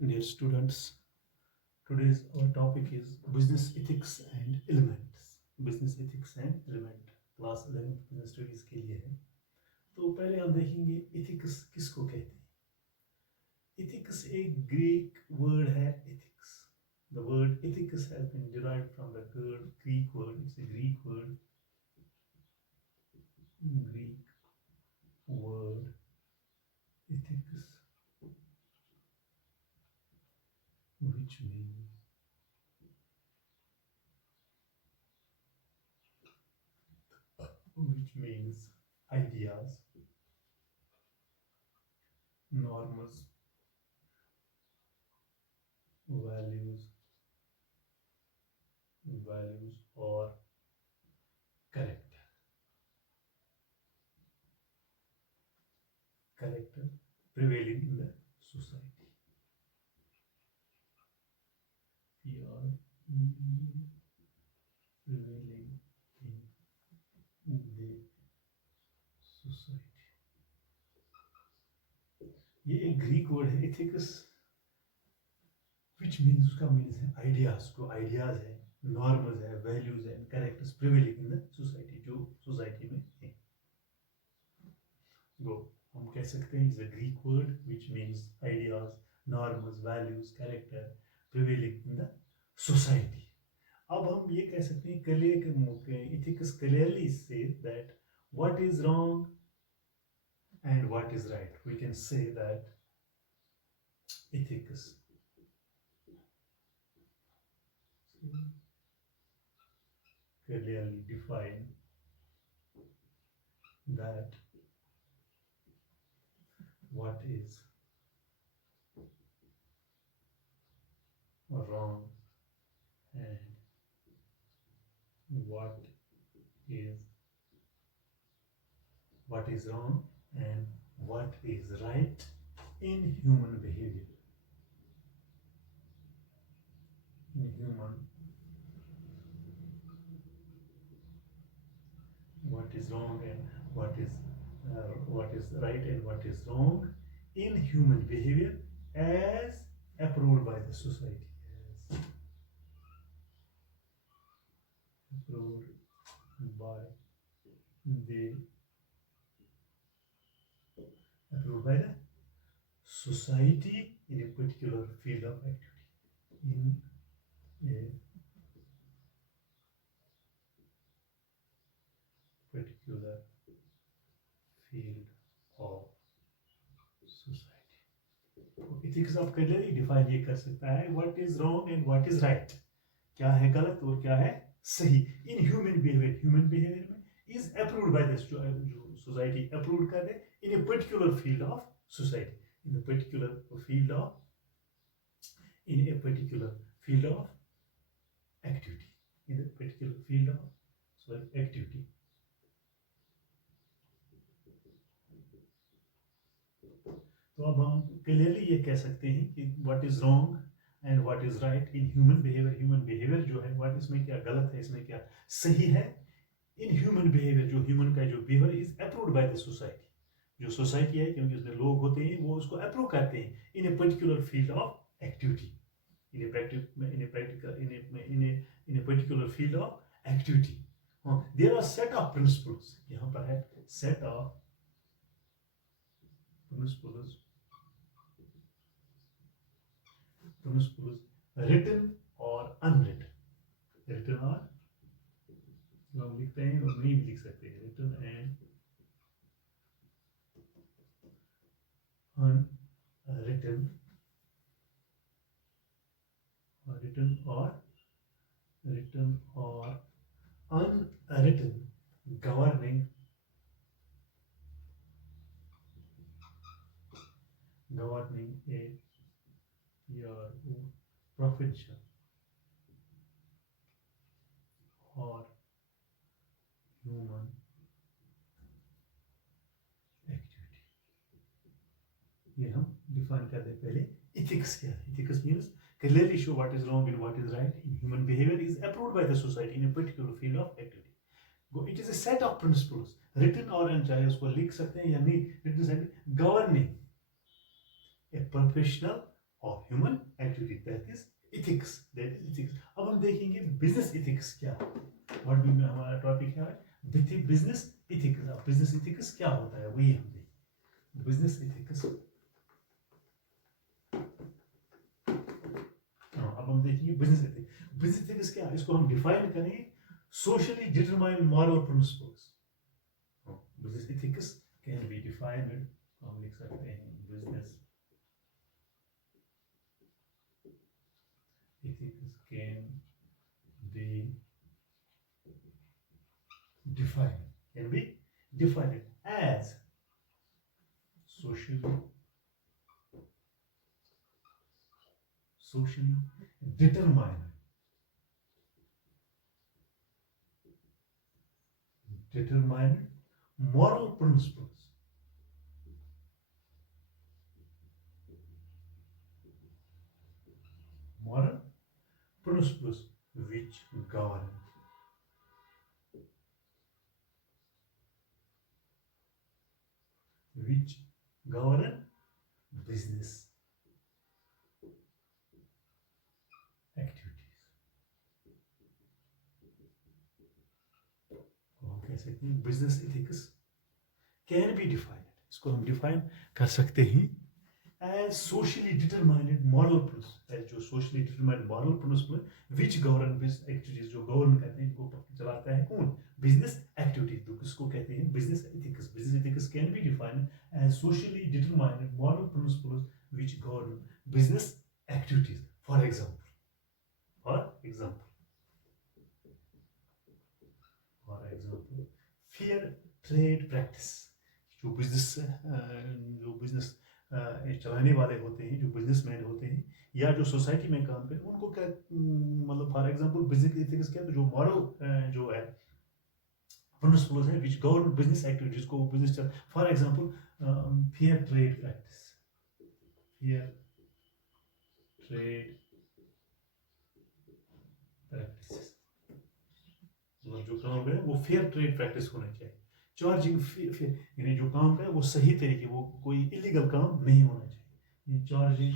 Dear students, today's our topic is business ethics and elements. Business ethics and element class 11 business studies के लिए है। तो पहले हम देखेंगे इथिक्स किसको कहते हैं। इथिक्स एक ग्रीक वर्ड है ethics. The word ethics has been derived from the Greek word. It's a Greek word. Ethics, which means ideas, norms, values or character prevailing in the society. Prevailing in the society. ये एक Greek word है ethics, which means उसका मीन्स है आइडियाज। जो आइडियाज है, नॉर्म्स है, वैल्यूज है, characters prevailing in the society, जो सोसाइटी में है। तो हम कह सकते हैं is a Greek word which means ideas, norms, values, character prevailing in the society. अब हम ये कह सकते हैं ethics clearly say that what is wrong and what is right. We can say that ethics clearly define that what is wrong and what is wrong and what is right in human behavior. What is wrong and what is right and what is wrong in human behavior as approved by the society. Approved by the society in a particular field of activity. In a particular field of society. Ethics आप clearly define ये कर सकता है what is wrong and what is right. क्या है गलत और क्या है सही in human behavior. Human behavior में is approved by the society, approved कर दे in a particular field of society. In a particular field of activity. In a particular field of activity. तो अब हम क्लियरली ये कह सकते हैं कि what is wrong and what is right in human behaviour. Human behaviour जो है व्हाट इसमें क्या गलत है, इसमें क्या सही है। इन ह्यूमन बिहेवियर जो ह्यूमन का जो behaviour is approved by the society. जो सोसाइटी है क्योंकि उसमें लोग होते हैं वो उसको अप्रूव करते हैं in a particular field of activity. In a particular field of activity there are set of principles. यहाँ पर है set of principles written or unwritten. Written or हम लिखते हैं और नहीं भी लिख सकते हैं written and unwritten or unwritten governing a your profession or human activity. ये हम डिफाइन कर दें पहले ethics क्या है। Ethics means clearly show what is wrong and what is right in human behavior is approved by the society in a particular field of activity. It is a set of principles written or चाहे उसको लिख सकते हैं या नहीं written set governing a professional or human activity, that is ethics. That is ethics. अब हम देखेंगे बिजनेस ethics क्या है. What भी हमारा टॉपिक है बिजनेस ethics. अब बिजनेस ethics क्या होता है वही हम देखेंगे. Business ethics. अब हम देखेंगे बिजनेस ethics. बिजनेस ethics क्या है, इसको हम डिफाइन करेंगे socially determined moral principles. Business ethics can be defined, हम लिख सकते हैं business ethics can be defined as socially determined moral principles which govern business activities. तो हम कह सकते हैं business ethics can be defined, इसको हम डिफाइन कर सकते हैं as socially determined moral principles, as जो socially determined moral principles which govern business activities, जो govern करते हैं, इनको चलाता है कौन, business activities. तो किसको कहते हैं business ethics. Business ethics can be defined as socially determined moral principles which govern business activities. For example, fair trade practice. जो business चलाने वाले होते हैं, जो बिजनेसमैन होते हैं या जो सोसाइटी में काम करते हैं, उनको क्या मतलब फॉर एग्जांपल बिजनेस एथिक्स क्या है, तो जो मॉरल जो है प्रिंसिपल्स है विच गवर्न बिजनेस एक्टिविटीज को बिजनेस चल. For example fair trade practice, मतलब जो काम है वो फेयर ट्रेड प्रैक्टिस होना चाहिए. चार्जिंग यानी जो काम है वो सही तरीके, वो कोई इलीगल काम नहीं होना चाहिए. ये charging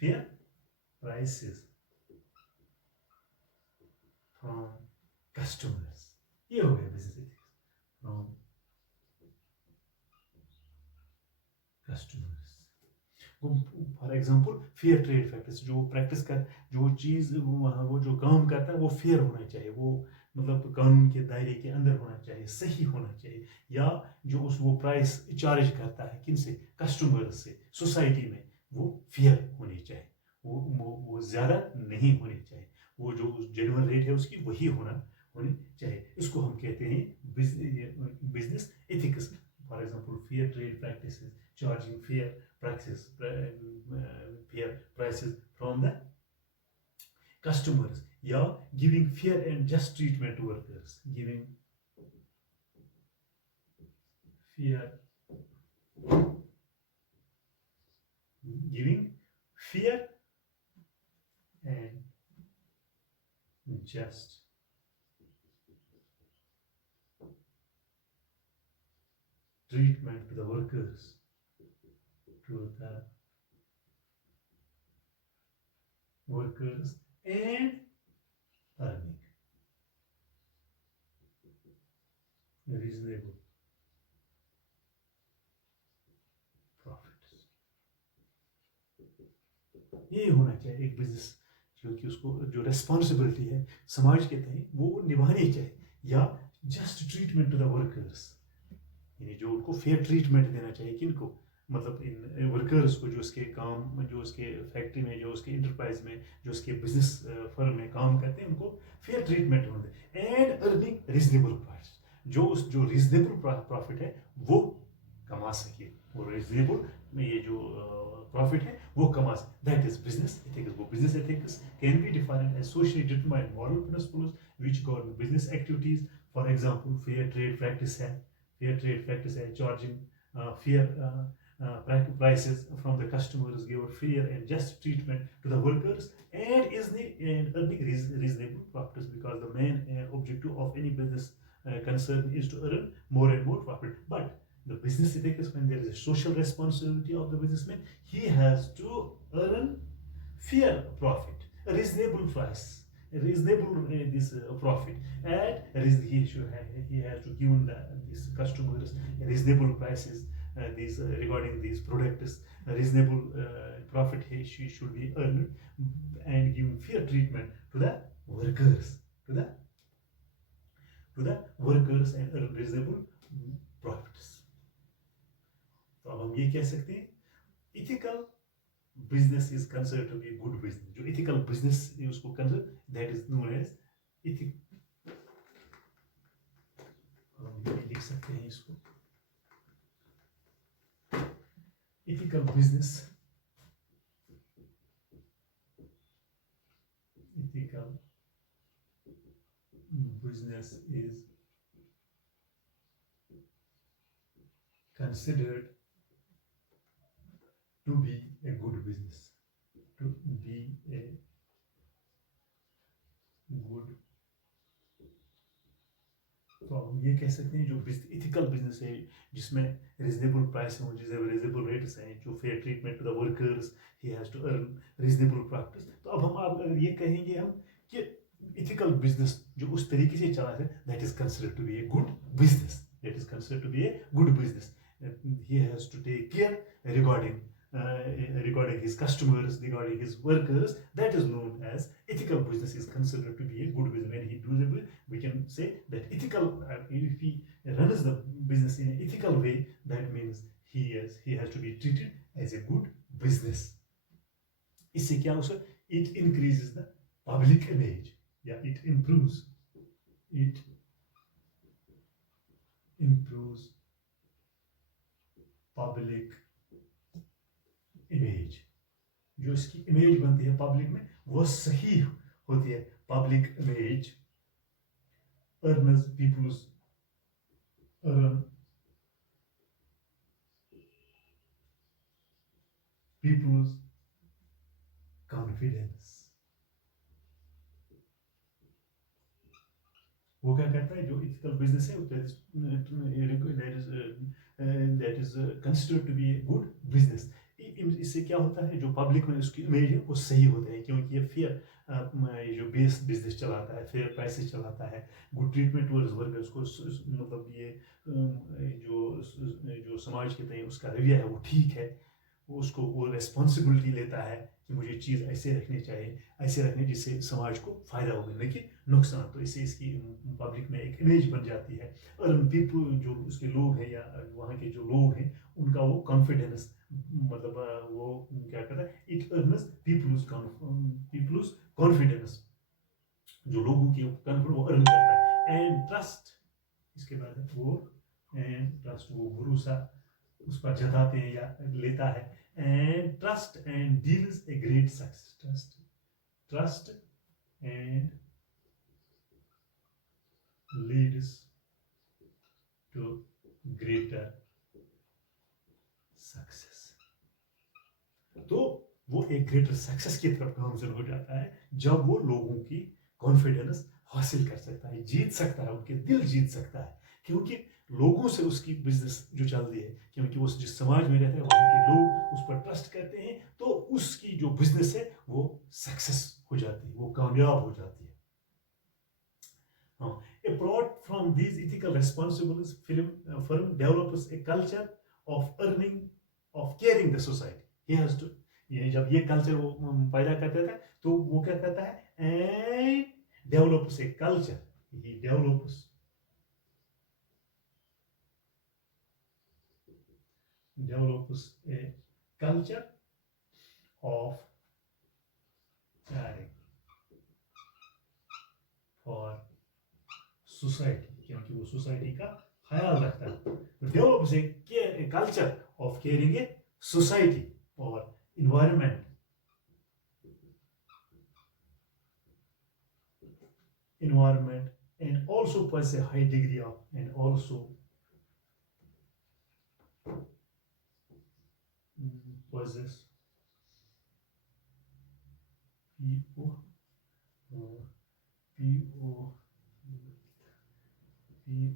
fair prices from customers. ये हो गया business ethics. From customers. For example fair trade practice, जो प्रैक्टिस कर जो चीज़ वो जो काम करता है वो फेयर होना चाहिए, वो मतलब कानून के दायरे के अंदर होना चाहिए, सही होना चाहिए. या जो वो प्राइस चार्ज करता है किन से, कस्टमर से, सोसाइटी में, वो फेयर होनी चाहिए, वो ज़्यादा नहीं होनी चाहिए, वो जो जेन्युइन रेट है उसकी वही होनी चाहिए. इसको हम कहते हैं business ethics. For example fair trade practice, charging fair prices from the customers, या giving fair and just treatment to workers, giving fair and just treatment to the workers, and earning reasonable profits. ये होना चाहिए एक बिजनेस, जो कि उसको जो रेस्पॉन्सिबिलिटी है समाज के तहत वो निभानी चाहिए. या just treatment to the workers, यानी जो उनको फेयर ट्रीटमेंट देना चाहिए. किनको, मतलब इन वर्कर्स को, जो उसके काम, जो उसके फैक्ट्री में, जो उसके इंटरप्राइज में, जो उसके बिजनेस फर्म में काम करते हैं, उनको फेयर ट्रीटमेंट होना है. एंड अर्निंग रीजनेबल प्रॉफिट, जो रीजनेबल प्रॉफिट है वो कमा सके, वो रीजनेबल ये जो प्रॉफिट है वो कमा सके. That is business ethics. वो business ethics can be defined as socially determined moral principles which govern business activities. For example fair trade practice है, charging fair prices from the customers, give a fair and just treatment to the workers, and earning reasonable profits, because the main objective of any business concern is to earn more and more profit. But the business ethic is when there is a social responsibility of the businessman. He has to earn fair profit, a reasonable price, a reasonable profit, and he has to give these customers reasonable prices. Regarding these products, a reasonable profit she should be earned, and giving fair treatment to the workers, to the workers and earn reasonable profits. तो अब हम ये कह सकते हैं ethical business is considered to be a good business. जो ethical business है उसको consider that is known as ethic. हम ये लिख सकते हैं इसको ethical business. Ethical business is considered to be a good business. To be a good. तो हम ये कह सकते हैं जो इथिकल बिजनेस है जिसमें रिजनेबल प्राइस हो, रिजनेबल रेट्स हैं, जो fair treatment to the workers, he has to earn reasonable practice. तो अब हम अगर ये कहेंगे हम कि इथिकल बिजनेस जो उस तरीके से चला है, that is considered to be a good business. That is considered to be a good business. He has to take care regarding his customers, regarding his workers. That is known as ethical business is considered to be a good business. When he does it, we can say that ethical. If he runs the business in an ethical way, that means he has to be treated as a good business. इससे क्या होगा? It increases the public image. Yeah, it improves public image. जो इसकी इमेज बनती है पब्लिक में वो सही होती है. Public image earns people's confidence. वो क्या कहता है जो इथिकल बिजनेस है that is considered to be a good business. इससे क्या होता है जो पब्लिक में उसकी इमेज है वो सही होता है क्योंकि ये फेयर जो बेस बिजनेस चलाता है, फेयर प्राइसेस चलाता है, गुड ट्रीटमेंट टुवर्ड्स वर्कर्स को, मतलब ये जो समाज के तय उसका रवैया है वो ठीक है, उसको वो रिस्पॉन्सिबिलिटी लेता है कि मुझे चीज़ ऐसे रखनी चाहिए, ऐसे रखने जिससे समाज को फायदा होगा न कि नुकसान. तो इससे इसकी पब्लिक में एक इमेज बन जाती है. और पीपल जो उसके लोग हैं या वहाँ के जो लोग हैं उनका वो कॉन्फिडेंस, मतलब वो क्या कहता है, इट अर्न्स पीपल्स कॉन्फिडेंस. जो लोगों की कॉन्फिडेंस वो अर्न करता है. एंड ट्रस्ट, इसके बाद है वो एंड ट्रस्ट, वो भरोसा उस पर जताते हैं या लेता है. And trust and deals a great success. Trust and leads to greater success. तो वो एक ग्रेटर सक्सेस की तरफ गामजन हो जाता है जब वो लोगों की कॉन्फिडेंस हासिल कर सकता है, जीत सकता है, उनके दिल जीत सकता है, क्योंकि लोगों से उसकी बिजनेस जो चलती है, क्योंकि वो जिस समाज में रहते हैं वहाँ के लोग उस पर ट्रस्ट करते हैं, तो उसकी जो बिजनेस है वो सक्सेस हो जाती है, वो कामयाब हो जाती है. Apart from these ethical responsibilities, firm develops a culture of earning, of caring the society. He has to, जब ये कल्चर वो पैदा करता था तो वो क्या करता है, and develops a culture. He develops a culture of caring for society, क्योंकि वो सोसाइटी का ख्याल रखता है. Develops a culture of caring a society or environment. And also possess a high degree of, and also possess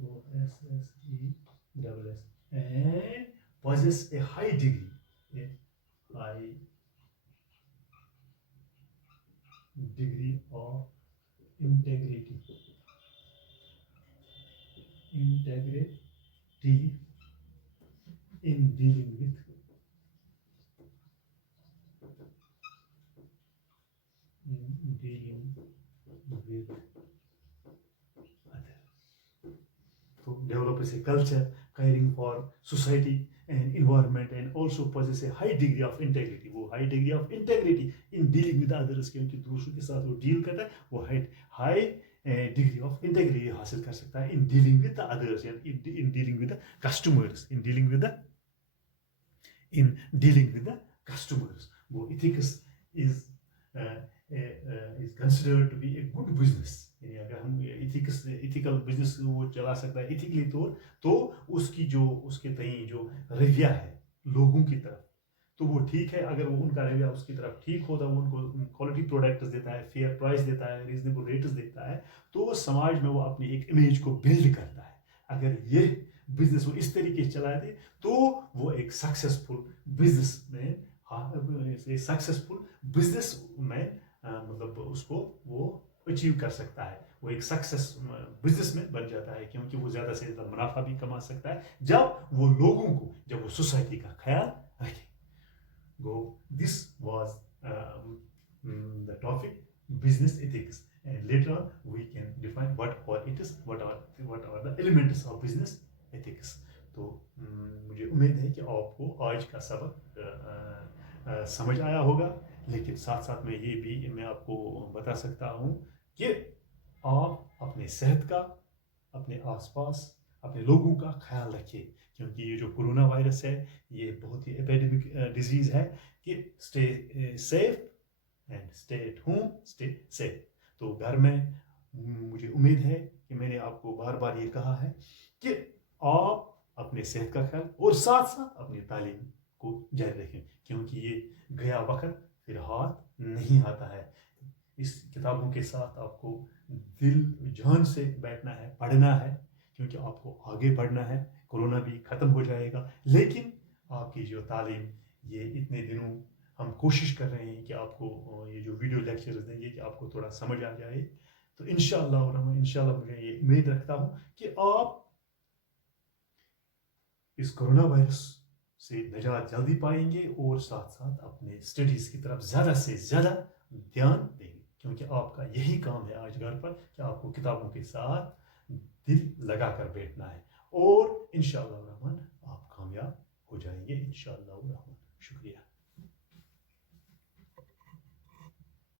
POSSESS and possess a high degree of integrity in dealing with others. To develop a culture caring for society and environment and also possess a high degree of integrity. वो high degree of integrity in dealing with others, क्योंकि दूसरों के साथ वो डील करता है, वो high degree of integrity हासिल कर सकता है in dealing with the others and in dealing with the customers, in dealing with the customers. वो ethics is considered to be a good business. यानी अगर हम ethical business वो चला सकता है ethically तो उसकी जो उसके तई जो रवैया है लोगों की तरफ, तो वो ठीक है. अगर वो उनका रवैया उसकी तरफ ठीक होता है, वो उनको क्वालिटी प्रोडक्ट्स देता है, फेयर प्राइस देता है, रीजनेबल रेट्स देता है, तो समाज में वो अपनी एक इमेज को बिल्ड करता है. अगर ये बिजनेस वो इस तरीके से चलाए थे तो वो एक सक्सेसफुल बिजनेसमैन मतलब उसको वो अचीव कर सकता है. वो एक सक्सेस बिजनेसमैन बन जाता है, क्योंकि वो ज़्यादा से ज़्यादा मुनाफा भी कमा सकता है जब वो सोसाइटी का ख्याल रखे. This was the topic business ethics, and later on we can define what it is, what are the elements of business ethics. तो मुझे उम्मीद है कि आपको आज का सबक समझ आया होगा, लेकिन साथ साथ में ये भी मैं आपको बता सकता हूँ कि आप अपने सेहत का, अपने आसपास, अपने लोगों का ख्याल रखिए, क्योंकि ये जो कोरोना वायरस है ये बहुत ही एपिडेमिक डिजीज़ है. कि stay safe and stay at home, stay safe. तो घर में मुझे उम्मीद है कि मैंने आपको बार बार ये कहा है कि आप अपने सेहत का ख्याल और साथ साथ अपनी तालीम को जारी रखें, क्योंकि ये गया वक्त फिर हाथ नहीं आता है. इस किताबों के साथ आपको दिल जान से बैठना है, पढ़ना है, क्योंकि आपको आगे बढ़ना है. कोरोना भी ख़त्म हो जाएगा, लेकिन आपकी जो तालीम ये इतने दिनों हम कोशिश कर रहे हैं कि आपको ये जो वीडियो लेक्चर्स देंगे कि आपको थोड़ा समझ आ जाए. तो इंशाअल्लाह मुझे ये उम्मीद रखता हूँ कि आप इस कोरोना वायरस से निजात जल्दी पाएंगे और साथ साथ अपने स्टडीज़ की तरफ ज़्यादा से ज़्यादा ध्यान देंगे, क्योंकि आपका यही काम है आज घर पर कि आपको किताबों के साथ दिल लगा कर बैठना है, और इंशाअल्लाह रहमान आप कामयाब हो जाएंगे इंशाअल्लाह रहमान. शुक्रिया.